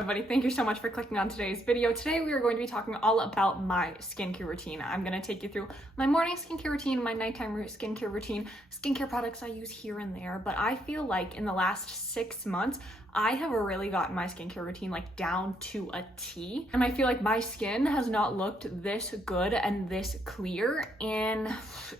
everybody, thank you so much for clicking on today's video. Today we are going to be talking all about my skincare routine. I'm going to take you through my morning skincare routine, my nighttime skincare routine, skincare products I use here and there, but I feel like in the last 6 months, I have really gotten my skincare routine like down to a T. And I feel like my skin has not looked this good and this clear in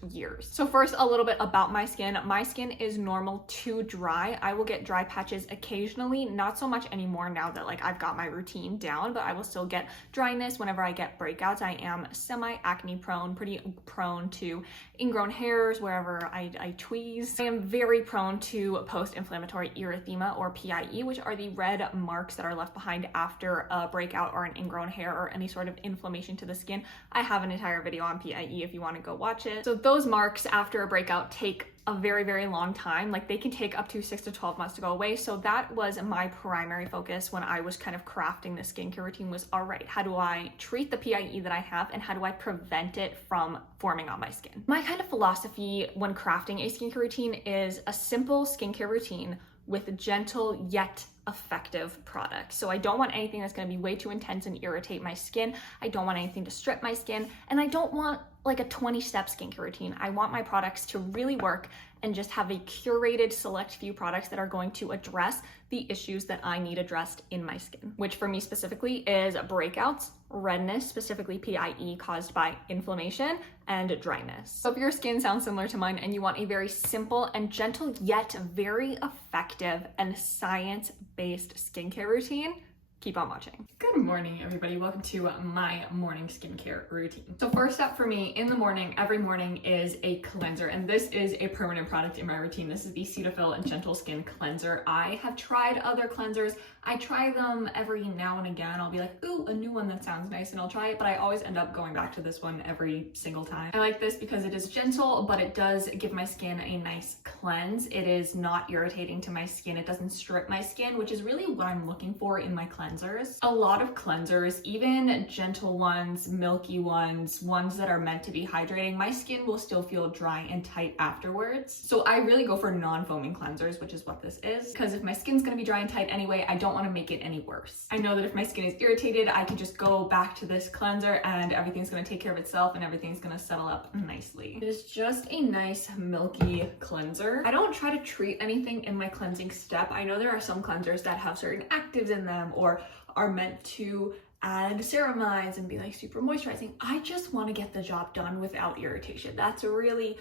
years. So first, a little bit about my skin. My skin is normal to dry. I will get dry patches occasionally, not so much anymore now that like I've got my routine down, but I will still get dryness whenever I get breakouts. I am semi-acne prone, pretty prone to ingrown hairs wherever I tweeze. I am very prone to post-inflammatory erythema or PIE, which are the red marks that are left behind after a breakout or an ingrown hair or any sort of inflammation to the skin. I have an entire video on PIE if you want to go watch it. So those marks after a breakout take a very, very long time. Like they can take up to 6 to 12 months to go away. So that was my primary focus when I was kind of crafting the skincare routine was, all right, how do I treat the PIE that I have and how do I prevent it from forming on my skin? My kind of philosophy when crafting a skincare routine is a simple skincare routine with gentle yet effective products. So I don't want anything that's going to be way too intense and irritate my skin. I don't want anything to strip my skin, and I don't want like a 20-step skincare routine. I want my products to really work and just have a curated select few products that are going to address the issues that I need addressed in my skin, which for me specifically is breakouts, redness, specifically PIE caused by inflammation, and dryness. So if your skin sounds similar to mine and you want a very simple and gentle yet very effective and science-based skincare routine, keep on watching. Good morning, everybody. Welcome to my morning skincare routine. So first up for me in the morning, every morning is a cleanser, and this is a permanent product in my routine. This is the Cetaphil Gentle Skin Cleanser. I have tried other cleansers. I try them every now and again. I'll be like, ooh, a new one that sounds nice, and I'll try it, but I always end up going back to this one every single time. I like this because it is gentle, but it does give my skin a nice cleanse. It is not irritating to my skin. It doesn't strip my skin, which is really what I'm looking for in my cleansers. A lot of cleansers, even gentle ones, milky ones, ones that are meant to be hydrating, my skin will still feel dry and tight afterwards. So I really go for non-foaming cleansers, which is what this is, because if my skin's gonna be dry and tight anyway, I don't want to make it any worse. I know that if my skin is irritated, I can just go back to this cleanser and everything's going to take care of itself and everything's going to settle up nicely. It is just a nice milky cleanser. I don't try to treat anything in my cleansing step. I know there are some cleansers that have certain actives in them or are meant to add ceramides and be like super moisturizing. I just want to get the job done without irritation. That's really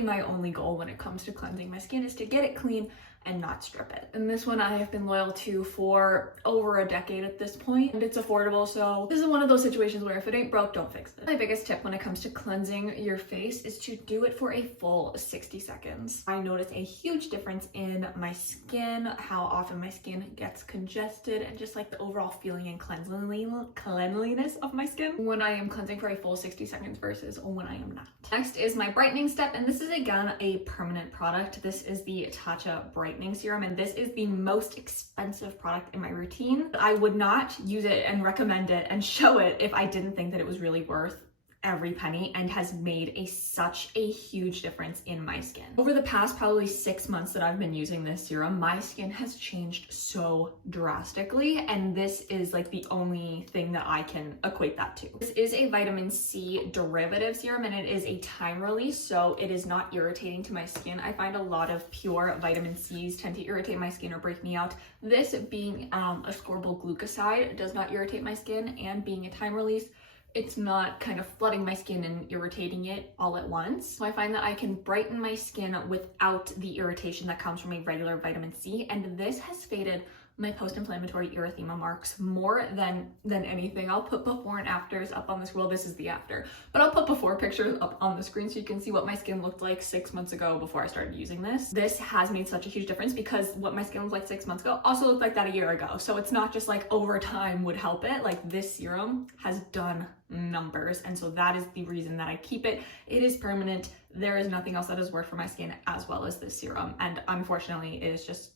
my only goal when it comes to cleansing my skin, is to get it clean and not strip it. And this one I have been loyal to for over a decade at this point, and it's affordable, so this is one of those situations where if it ain't broke, don't fix it. My biggest tip when it comes to cleansing your face is to do it for a full 60 seconds. I notice a huge difference in my skin, how often my skin gets congested, and just like the overall feeling and cleanliness of my skin when I am cleansing for a full 60 seconds versus when I am not. Next is my brightening step, and this is again a permanent product. This is the Tatcha Brightening Serum, and this is the most expensive product in my routine. I would not use it and recommend it and show it if I didn't think that it was really worth every penny, and has made such a huge difference in my skin. Over the past probably 6 months that I've been using this serum, my skin has changed so drastically, and this is like the only thing that I can equate that to. This is a vitamin C derivative serum, and it is a time release, so it is not irritating to my skin. I find a lot of pure vitamin C's tend to irritate my skin or break me out. This being ascorbyl glucoside does not irritate my skin, and being a time release, it's not kind of flooding my skin and irritating it all at once. So I find that I can brighten my skin without the irritation that comes from a regular vitamin C, and this has faded my post-inflammatory erythema marks more than anything. I'll put before and afters up on the screen. Well, this is the after, but I'll put before pictures up on the screen so you can see what my skin looked like 6 months ago before I started using this. This has made such a huge difference because what my skin looked like 6 months ago also looked like that a year ago. So it's not just like over time would help it. Like this serum has done numbers, and so that is the reason that I keep it. It is permanent. There is nothing else that has worked for my skin as well as this serum, and unfortunately it is just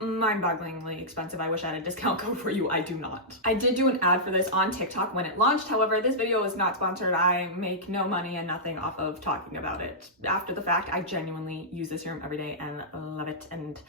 mind-bogglingly expensive. I wish I had a discount code for you. I do not. I did do an ad for this on TikTok when it launched. However, this video is not sponsored. I make no money and nothing off of talking about it. After the fact, I genuinely use this serum every day and love it, and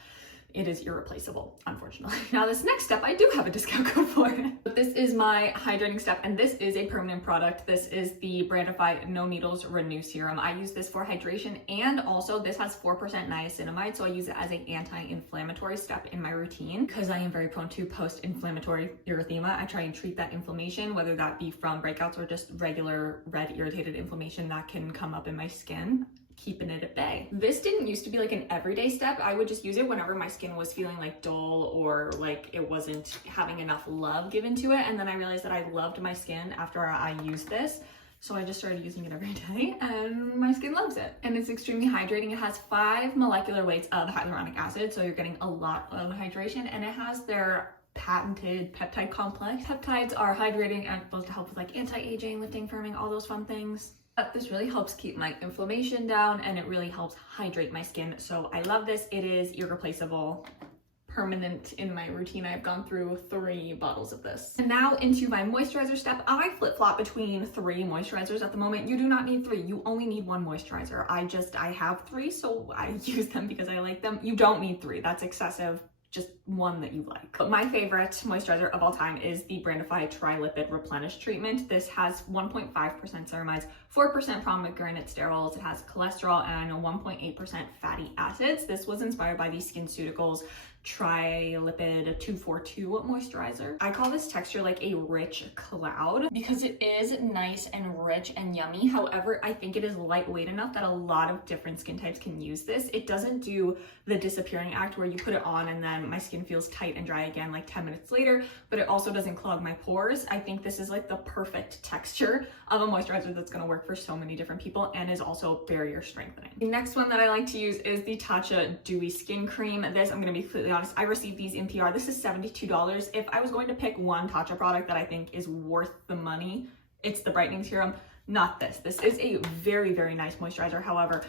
it is irreplaceable, unfortunately. Now this next step, I do have a discount code for it. But this is my hydrating step, and this is a permanent product. This is the Brandefy No Needles Renew Serum. I use this for hydration, and also this has 4% niacinamide, so I use it as an anti-inflammatory step in my routine because I am very prone to post-inflammatory erythema. I try and treat that inflammation, whether that be from breakouts or just regular red irritated inflammation that can come up in my skin, keeping it at bay. This didn't used to be like an everyday step. I would just use it whenever my skin was feeling like dull or like it wasn't having enough love given to it. And then I realized that I loved my skin after I used this. So I just started using it every day and my skin loves it. And it's extremely hydrating. It has 5 molecular weights of hyaluronic acid. So you're getting a lot of hydration, and it has their patented peptide complex. Peptides are hydrating and supposed to help with like anti-aging, lifting, firming, all those fun things. But this really helps keep my inflammation down, and it really helps hydrate my skin. So I love this. It is irreplaceable, permanent in my routine. I've gone through 3 bottles of this. And now into my moisturizer step. I flip-flop between 3 moisturizers at the moment. You do not need 3. You only need 1 moisturizer. I have 3, so I use them because I like them. You don't need 3. That's excessive. Just 1 that you like. But my favorite moisturizer of all time is the Brandefy Tri-Lipid Replenish treatment. This has 1.5% ceramides, 4% pomegranate sterols, it has cholesterol, and 1.8% fatty acids. This was inspired by the SkinCeuticals Tri-Lipid 242 moisturizer. I call this texture like a rich cloud because it is nice and rich and yummy. However, I think it is lightweight enough that a lot of different skin types can use this. It doesn't do the disappearing act where you put it on and then my skin feels tight and dry again like 10 minutes later, but it also doesn't clog my pores. I think this is like the perfect texture of a moisturizer that's gonna work for so many different people and is also barrier strengthening. The next one that I like to use is the Tatcha Dewy Skin Cream. This, I'm gonna be completely honest, I received these in PR. This is $72. If I was going to pick one Tatcha product that I think is worth the money, it's the Brightening Serum, not this. This is a very, very nice moisturizer. However,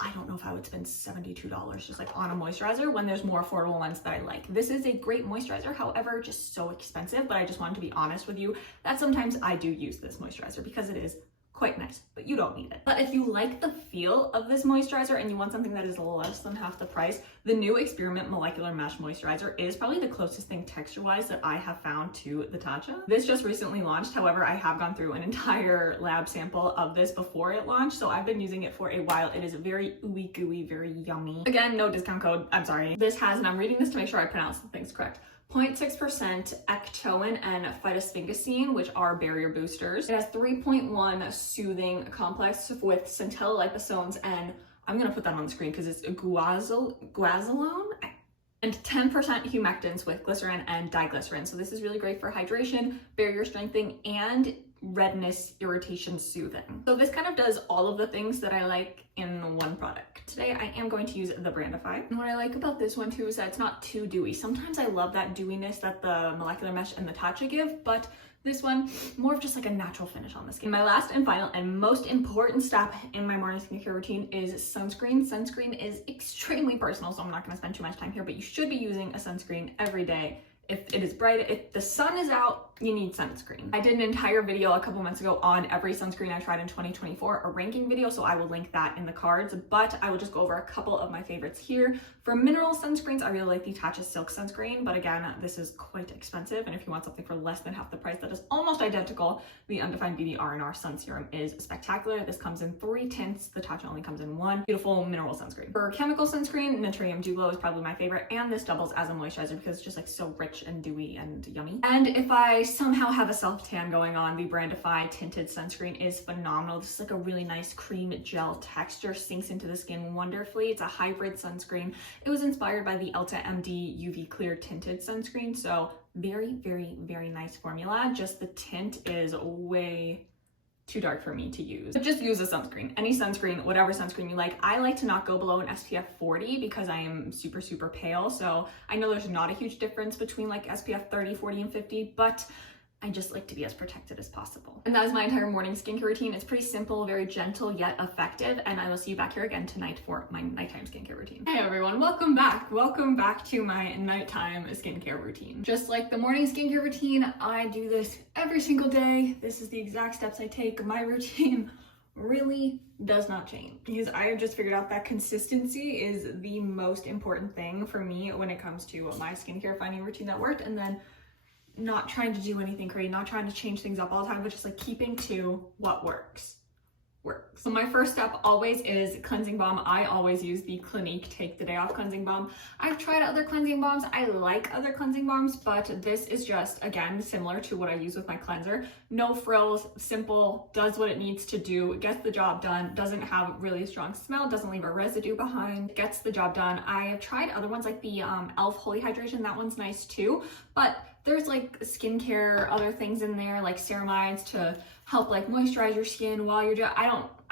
I don't know if I would spend $72 just like on a moisturizer when there's more affordable ones that I like. This is a great moisturizer, however, just so expensive, but I just wanted to be honest with you that sometimes I do use this moisturizer because it is quite nice, but you don't need it. But if you like the feel of this moisturizer and you want something that is less than half the price, the new Experiment Molecular Mesh Moisturizer is probably the closest thing texture-wise that I have found to the Tatcha. This just recently launched. However, I have gone through an entire lab sample of this before it launched, so I've been using it for a while. It is very ooey gooey, very yummy. Again, no discount code, I'm sorry. This has, and I'm reading this to make sure I pronounce the things correct, 0.6% ectoin and phytosphingosine, which are barrier boosters. It has 3.1 soothing complex with centella liposomes, and I'm gonna put that on the screen because it's guazzolone, and 10% humectants with glycerin and diglycerin. So this is really great for hydration, barrier strengthening, and redness, irritation soothing. So this kind of does all of the things that I like in one product. Today I am going to use the Brandefy. And what I like about this one too is that it's not too dewy. Sometimes I love that dewiness that the Molecular Mesh and the Tatcha give, but this one, more of just like a natural finish on the skin. My last and final and most important step in my morning skincare routine is sunscreen. Sunscreen is extremely personal, so I'm not gonna spend too much time here, but you should be using a sunscreen every day. If it is bright, if the sun is out, you need sunscreen. I did an entire video a couple months ago on every sunscreen I tried in 2024, a ranking video, so I will link that in the cards, but I will just go over a couple of my favorites here. For mineral sunscreens, I really like the Tatcha Silk Sunscreen, but again, this is quite expensive, and if you want something for less than half the price that is almost identical, the Undefined BB R&R Sun Serum is spectacular. This comes in 3 tints, the Tatcha only comes in 1. Beautiful mineral sunscreen. For chemical sunscreen, Naturium Dew Glow is probably my favorite, and this doubles as a moisturizer because it's just like so rich and dewy and yummy. And if I somehow have a self-tan going on, the Brandefy Tinted Sunscreen is phenomenal. This is like a really nice cream gel texture, sinks into the skin wonderfully. It's a hybrid sunscreen. It was inspired by the Elta MD UV Clear Tinted Sunscreen, so very, very, very nice formula. Just the tint is way too dark for me to use. But just use a sunscreen, any sunscreen, whatever sunscreen you like. I like to not go below an SPF 40 because I am super, super pale. So I know there's not a huge difference between like SPF 30, 40, and 50, but I just like to be as protected as possible. And that is my entire morning skincare routine. It's pretty simple, very gentle, yet effective. And I will see you back here again tonight for my nighttime skincare routine. Hey everyone, welcome back. Welcome back to my nighttime skincare routine. Just like the morning skincare routine, I do this every single day. This is the exact steps I take. My routine really does not change, because I have just figured out that consistency is the most important thing for me when it comes to my skincare finding routine that worked, and then not trying to do anything crazy, not trying to change things up all the time, but just like keeping to what works. So my first step always is cleansing balm. I always use the Clinique Take the Day Off cleansing balm. I've tried other cleansing balms. I like other cleansing balms, but this is just, again, similar to what I use with my cleanser. No frills, simple, does what it needs to do, gets the job done, doesn't have really strong smell, doesn't leave a residue behind, gets the job done. I have tried other ones like the e.l.f. Holy Hydration. That one's nice too, but there's like skincare, other things in there like ceramides to help like moisturize your skin while you're doing.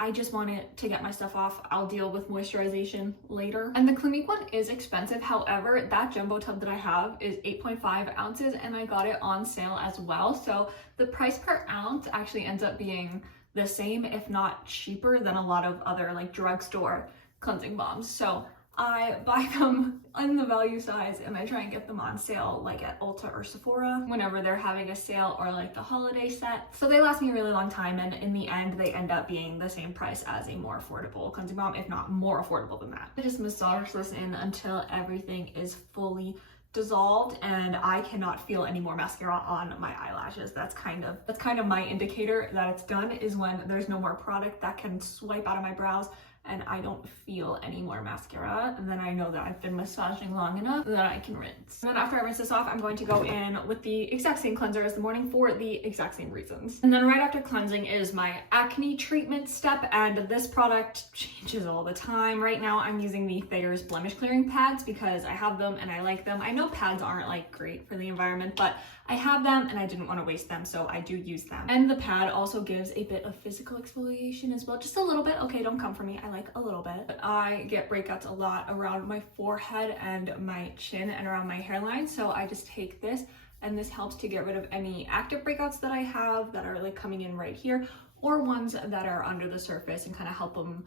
I just want it to get my stuff off. I'll deal with moisturization later. And the Clinique one is expensive. However, that jumbo tub that I have is 8.5 ounces and I got it on sale as well. So the price per ounce actually ends up being the same, if not cheaper than a lot of other like drugstore cleansing balms. So I buy them in the value size and I try and get them on sale like at Ulta or Sephora whenever they're having a sale or like the holiday set. So they last me a really long time, and in the end they end up being the same price as a more affordable cleansing balm, if not more affordable than that. I just massage this in until everything is fully dissolved and I cannot feel any more mascara on my eyelashes. That's kind of my indicator that it's done, is when there's no more product that can swipe out of my brows and I don't feel any more mascara, and then I know that I've been massaging long enough that I can rinse. And then after I rinse this off, I'm going to go in with the exact same cleanser as the morning for the exact same reasons. And then right after cleansing is my acne treatment step, and this product changes all the time. Right now I'm using the Thayer's Blemish clearing pads because I have them and I like them. I know pads aren't like great for the environment, but I have them and I didn't want to waste them, so I do use them. And the pad also gives a bit of physical exfoliation as well, just a little bit. Okay, don't come for me, I like a little bit. But I get breakouts a lot around my forehead and my chin and around my hairline, so I just take this, and this helps to get rid of any active breakouts that I have that are like coming in right here, or ones that are under the surface, and kind of help them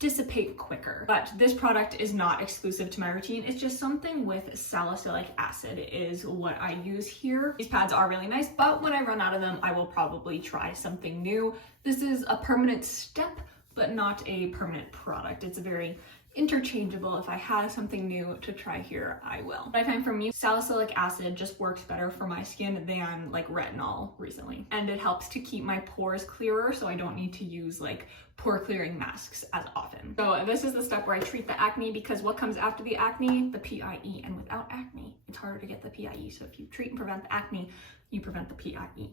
dissipate quicker. But this product is not exclusive to my routine. It's just something with salicylic acid is what I use here. These pads are really nice, but when I run out of them, I will probably try something new. This is a permanent step, but not a permanent product. It's very interchangeable. If I have something new to try here, I will. But I find for me, salicylic acid just works better for my skin than like retinol recently. And it helps to keep my pores clearer, so I don't need to use like pore clearing masks as often. So this is the step where I treat the acne, because what comes after the acne? The PIE. And without acne, it's harder to get the PIE. So if you treat and prevent the acne, you prevent the PIE.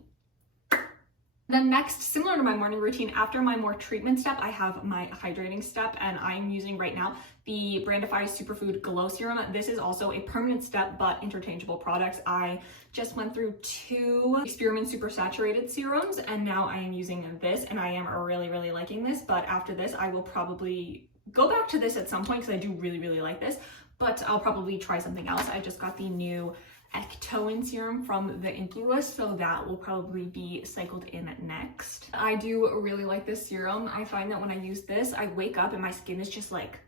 Then next, similar to my morning routine, after my more treatment step, I have my hydrating step, and I'm using right now the Brandefy Superfood Glow Serum. This is also a permanent step, but interchangeable products. I just went through 2 Spearmint Super Saturated serums, and now I am using this, and I am really, really liking this. But after this, I will probably go back to this at some point because I do really, really like this, but I'll probably try something else. I just got the new Ectoin serum from the Influence, so that will probably be cycled in next. I do really like this serum. I find that when I use this, I wake up and my skin is just like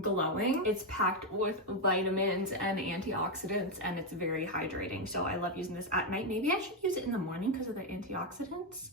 glowing. It's packed with vitamins and antioxidants, and it's very hydrating, so I love using this at night. Maybe I should use it in the morning because of the antioxidants.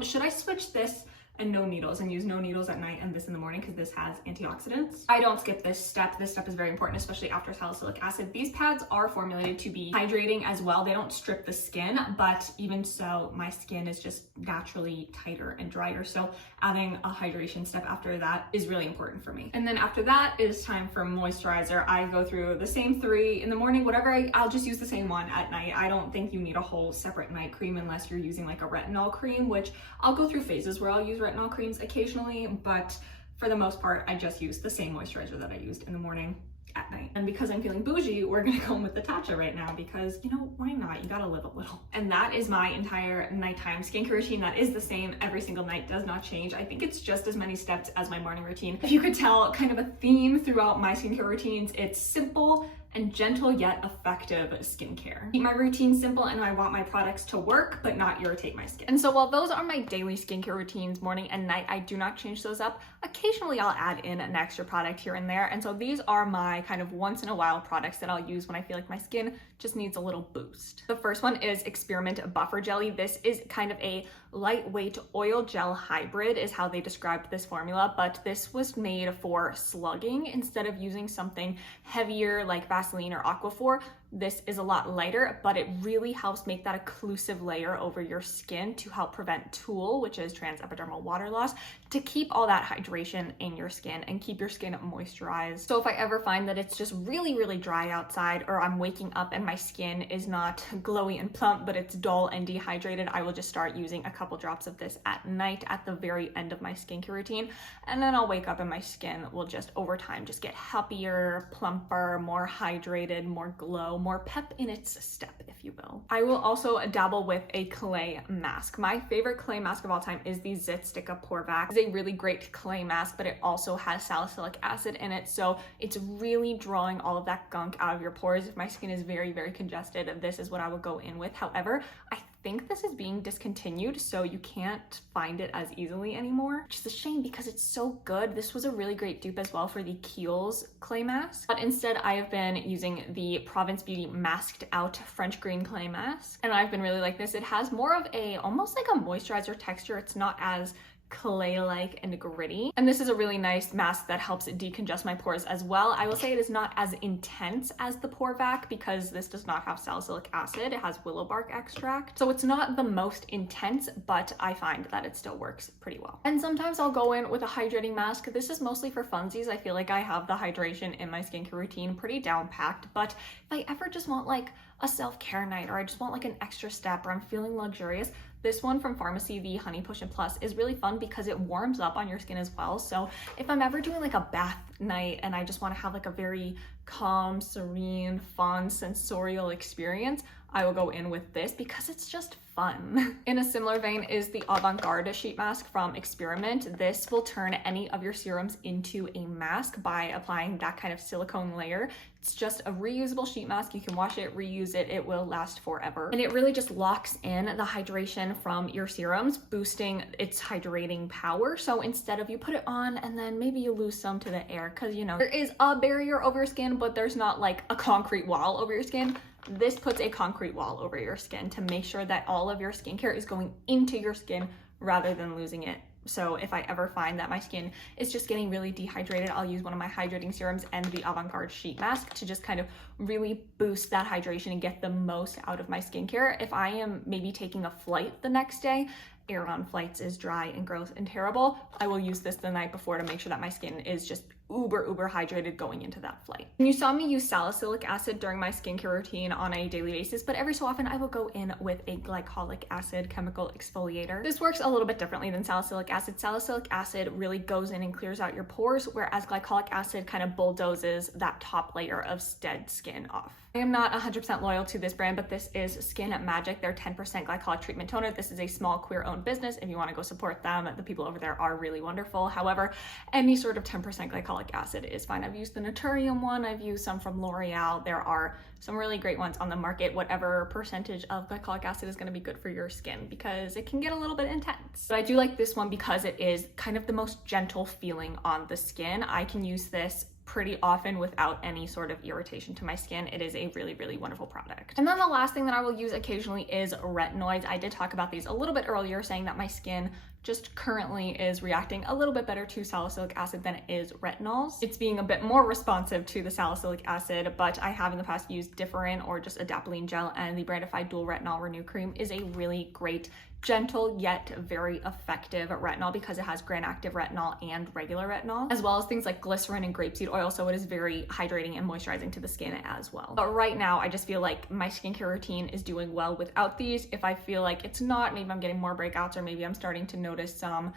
Should I switch this and no needles and use no needles at night and this in the morning because this has antioxidants? I don't skip this step. This step is very important, especially after salicylic acid. These pads are formulated to be hydrating as well. They don't strip the skin, but even so, my skin is just naturally tighter and drier. So adding a hydration step after that is really important for me. And then after that is time for moisturizer. I go through the same 3 in the morning, whatever. I'll just use the same one at night. I don't think you need a whole separate night cream unless you're using like a retinol cream, which I'll go through phases where I'll use retinol creams occasionally, but for the most part, I just use the same moisturizer that I used in the morning at night. And because I'm feeling bougie, we're gonna go in with the Tatcha right now because, you know, why not? You gotta live a little. And that is my entire nighttime skincare routine. That is the same every single night, does not change. I think it's just as many steps as my morning routine. If you could tell kind of a theme throughout my skincare routines, it's simple and gentle yet effective skincare. Keep my routine simple and I want my products to work but not irritate my skin. And so while those are my daily skincare routines, morning and night, I do not change those up. Occasionally I'll add in an extra product here and there. And so these are my kind of once in a while products that I'll use when I feel like my skin just needs a little boost. The first one is Experiment Buffer Jelly. This is kind of a lightweight oil gel hybrid is how they described this formula, but this was made for slugging instead of using something heavier like Vaseline or Aquaphor. This is a lot lighter, but it really helps make that occlusive layer over your skin to help prevent TOOL, which is transepidermal water loss, to keep all that hydration in your skin and keep your skin moisturized. So if I ever find that it's just really, really dry outside, or I'm waking up and my skin is not glowy and plump, but it's dull and dehydrated, I will just start using a couple drops of this at night at the very end of my skincare routine. And then I'll wake up and my skin will just over time just get happier, plumper, more hydrated, more glow, more pep in its step, if you will. I will also dabble with a clay mask. My favorite clay mask of all time is the Zit Sticka Pore Vac. It's a really great clay mask, but it also has salicylic acid in it, so it's really drawing all of that gunk out of your pores. If my skin is very, very congested, this is what I would go in with. However, I think this is being discontinued, so you can't find it as easily anymore, which is a shame because it's so good. This was a really great dupe as well for the Kiehl's clay mask, but instead I have been using the Province Beauty Masked Out French Green Clay Mask, and I've been really like this. It has more of a, almost like a moisturizer texture. It's not as clay-like and gritty. And this is a really nice mask that helps decongest my pores as well. I will say it is not as intense as the Pore Vac because this does not have salicylic acid. It has willow bark extract. So it's not the most intense, but I find that it still works pretty well. And sometimes I'll go in with a hydrating mask. This is mostly for funsies. I feel like I have the hydration in my skincare routine pretty down packed, but if I ever just want like a self-care night, or I just want like an extra step, or I'm feeling luxurious, this one from Pharmacy, the Honey Potion Plus, is really fun because it warms up on your skin as well. So if I'm ever doing like a bath night and I just want to have like a very calm, serene, fun, sensorial experience, I will go in with this because it's just fun. In a similar vein is the Avant-Garde sheet mask from Experiment. This will turn any of your serums into a mask by applying that kind of silicone layer. It's just a reusable sheet mask. You can wash it, reuse it, it will last forever. And it really just locks in the hydration from your serums, boosting its hydrating power. So instead of you put it on and then maybe you lose some to the air, because you know, there is a barrier over your skin, but there's not like a concrete wall over your skin. This puts a concrete wall over your skin to make sure that all of your skincare is going into your skin rather than losing it. So if I ever find that my skin is just getting really dehydrated, I'll use one of my hydrating serums and the Avant-Garde sheet mask to just kind of really boost that hydration and get the most out of my skincare. If I am maybe taking a flight the next day, air on flights is dry and gross and terrible, I will use this the night before to make sure that my skin is just uber hydrated going into that flight. And you saw me use salicylic acid during my skincare routine on a daily basis, but every so often I will go in with a glycolic acid chemical exfoliator. This works a little bit differently than salicylic acid. Salicylic acid really goes in and clears out your pores, whereas glycolic acid kind of bulldozes that top layer of dead skin off. I am not 100% loyal to this brand, but this is Skin Magic. They're 10% glycolic treatment toner. This is a small queer-owned business. If you want to go support them, the people over there are really wonderful. However, any sort of 10% glycolic acid is fine. I've used the Naturium one. I've used some from L'Oreal. There are some really great ones on the market. Whatever percentage of glycolic acid is going to be good for your skin because it can get a little bit intense. But I do like this one because it is kind of the most gentle feeling on the skin. I can use this pretty often without any sort of irritation to my skin. It is a really wonderful product. And then the last thing that I will use occasionally is retinoids. I did talk about these a little bit earlier, saying that my skin just currently is reacting a little bit better to salicylic acid than it is retinols. It's being a bit more responsive to the salicylic acid, but I have in the past used Differin or just adapalene gel, and the Brandefy Dual Retinol Renew Cream is a really great, gentle yet very effective retinol because it has gram-active retinol and regular retinol, as well as things like glycerin and grapeseed oil, so it is very hydrating and moisturizing to the skin as well. But right now, I just feel like my skincare routine is doing well without these. If I feel like it's not, maybe I'm getting more breakouts or maybe I'm starting to notice some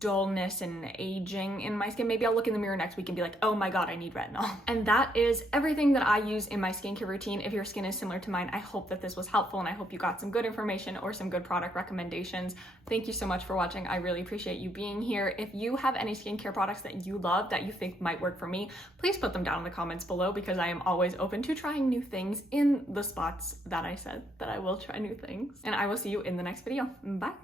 dullness and aging in my skin. Maybe I'll look in the mirror next week and be like, oh my god, I need retinol. And that is everything that I use in my skincare routine. If your skin is similar to mine, I hope that this was helpful and I hope you got some good information or some good product recommendations. Thank you so much for watching. I really appreciate you being here. If you have any skincare products that you love that you think might work for me, please put them down in the comments below, because I am always open to trying new things in the spots that I said that I will try new things. And I will see you in the next video. Bye.